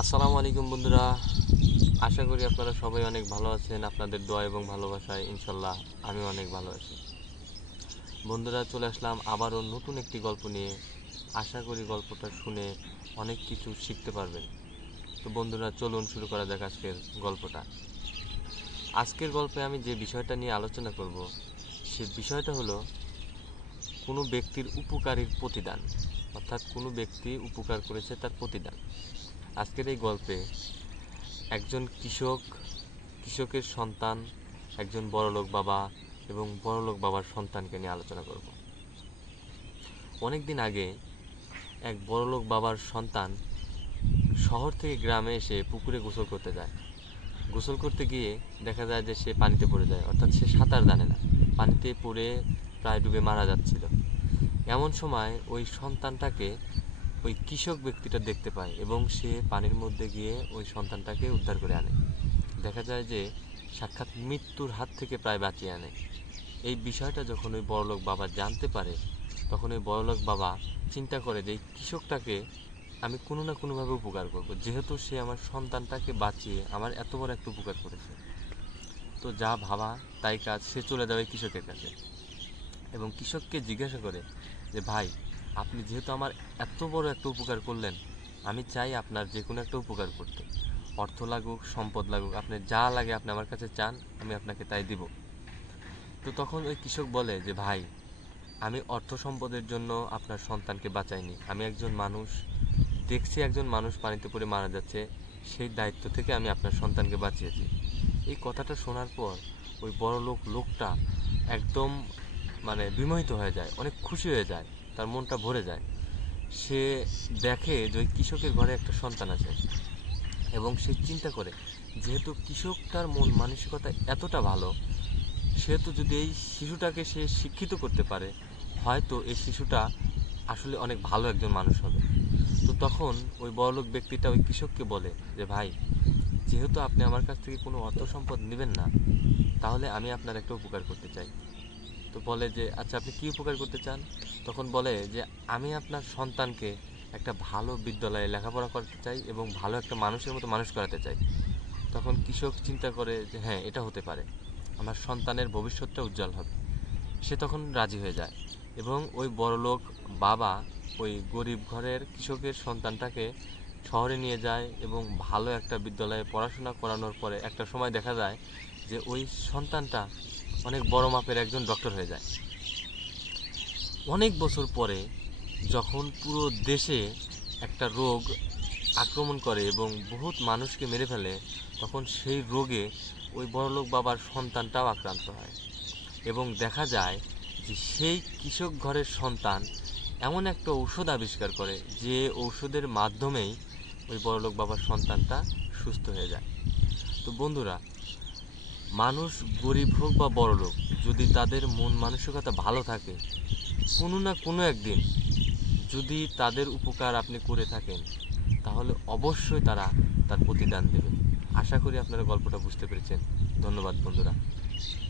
আসসালামু আলাইকুম বন্ধুরা, আশা করি আপনারা সবাই অনেক ভালো আছেন। আপনাদের দোয়া এবং ভালোবাসায় ইনশাল্লাহ আমি অনেক ভালো আছি। বন্ধুরা, চলে আসলাম আবারও নতুন একটি গল্প নিয়ে। আশা করি গল্পটা শুনে অনেক কিছু শিখতে পারবেন। তো বন্ধুরা, চলুন শুরু করা যাক আজকের গল্পটা। আজকের গল্পে আমি যে বিষয়টা নিয়ে আলোচনা করব, সে বিষয়টা হলো কোনো ব্যক্তির উপকারের প্রতিদান, অর্থাৎ কোনো ব্যক্তি উপকার করেছে তার প্রতিদান। আজকের এই গল্পে একজন কৃষকের সন্তান, একজন বড়লোক বাবা এবং বড়লোক বাবার সন্তানকে নিয়ে আলোচনা করব। অনেক দিন আগে এক বড়লোক বাবার সন্তান শহর থেকে গ্রামে এসে পুকুরে গোসল করতে যায়। গোসল করতে গিয়ে দেখা যায় যে সে পানিতে পড়ে যায়, অর্থাৎ সে সাঁতার জানে না, পানিতে পড়ে প্রায় ডুবে মারা যাচ্ছিল। এমন সময় ওই সন্তানটাকে ওই কৃষক ব্যক্তিটা দেখতে পায় এবং সে পানির মধ্যে গিয়ে ওই সন্তানটাকে উদ্ধার করে আনে। দেখা যায় যে সাক্ষাৎ মৃত্যুর হাত থেকে প্রায় বাঁচিয়ে আনে। এই বিষয়টা যখন ওই বড়লোক বাবা জানতে পারে, তখন ওই বড়লোক বাবা চিন্তা করে যে এই কৃষকটাকে আমি কোনো না কোনোভাবে উপকার করব, যেহেতু সে আমার সন্তানটাকে বাঁচিয়ে আমার এত বড় একটা উপকার করেছে। তো যা ভাবা তাই কাজ, সে চলে যাবে কৃষকের কাছে এবং কৃষককে জিজ্ঞাসা করে যে ভাই, আপনি যেহেতু আমার এত বড় একটা উপকার করলেন, আমি চাই আপনার যে কোনো একটা উপকার করতে। অর্থ লাগুক, সম্পদ লাগুক, আপনি যা লাগে আপনি আমার কাছে চান, আমি আপনাকে তাই দিব। তো তখন ওই কৃষক বলে যে ভাই, আমি অর্থ সম্পদের জন্য আপনার সন্তানকে বাঁচাইনি। আমি একজন মানুষ, দেখছি একজন মানুষ পানিতে পড়ে মারা যাচ্ছে, সেই দায়িত্ব থেকে আমি আপনার সন্তানকে বাঁচিয়েছি। এই কথাটা শোনার পর ওই বড় লোকটা একদম বিমোহিত হয়ে যায়, অনেক খুশি হয়ে যায়, তার মনটা ভরে যায়। সে দেখে যে ওই কৃষকের ঘরে একটা সন্তান আছে এবং সে চিন্তা করে, যেহেতু কৃষকটার মন মানসিকতা এতটা ভালো, সেহেতু যদি এই শিশুটাকে সে শিক্ষিত করতে পারে, হয়তো এই শিশুটা আসলে অনেক ভালো একজন মানুষ হবে। তো তখন ওই বড়লোক ব্যক্তিটা ওই কৃষককে বলে যে ভাই, যেহেতু আপনি আমার কাছ থেকে কোনো অর্থ সম্পদ নেবেন না, তাহলে আমি আপনার একটা উপকার করতে চাই। তো বলে যে আচ্ছা, আপনি কী উপকার করতে চান? তখন বলে যে আমি আপনার সন্তানকে একটা ভালো বিদ্যালয়ে লেখাপড়া করতে চাই এবং ভালো একটা মানুষের মতো মানুষ করাতে চাই। তখন কৃষক চিন্তা করে যে হ্যাঁ, এটা হতে পারে, আমার সন্তানের ভবিষ্যৎটা উজ্জ্বল হবে। সে তখন রাজি হয়ে যায় এবং ওই বড়লোক বাবা ওই গরিব ঘরের কৃষকের সন্তানটাকে শহরে নিয়ে যায় এবং ভালো একটা বিদ্যালয়ে পড়াশোনা করানোর পরে একটা সময় দেখা যায় যে ওই সন্তানটা অনেক বড় মাপের একজন ডক্টর হয়ে যায়। অনেক বছর পরে যখন পুরো দেশে একটা রোগ আক্রমণ করে এবং বহুত মানুষকে মেরে ফেলে, তখন সেই রোগে ওই বড়লোক বাবার সন্তানটাও আক্রান্ত হয় এবং দেখা যায় যে সেই কৃষক ঘরের সন্তান এমন একটা ঔষধ আবিষ্কার করে যে ঔষধের মাধ্যমেই ওই বড়লোক বাবার সন্তানটা সুস্থ হয়ে যায়। তো বন্ধুরা, মানুষ গরিব হোক বা বড়লোক, যদি তাদের মন মানসিকতা ভালো থাকে, কোনো না কোনো একদিন যদি তাদের উপকার আপনি করে থাকেন, তাহলে অবশ্যই তারা তার প্রতিদান দেবে। আশা করি আপনারা গল্পটা বুঝতে পেরেছেন। ধন্যবাদ বন্ধুরা।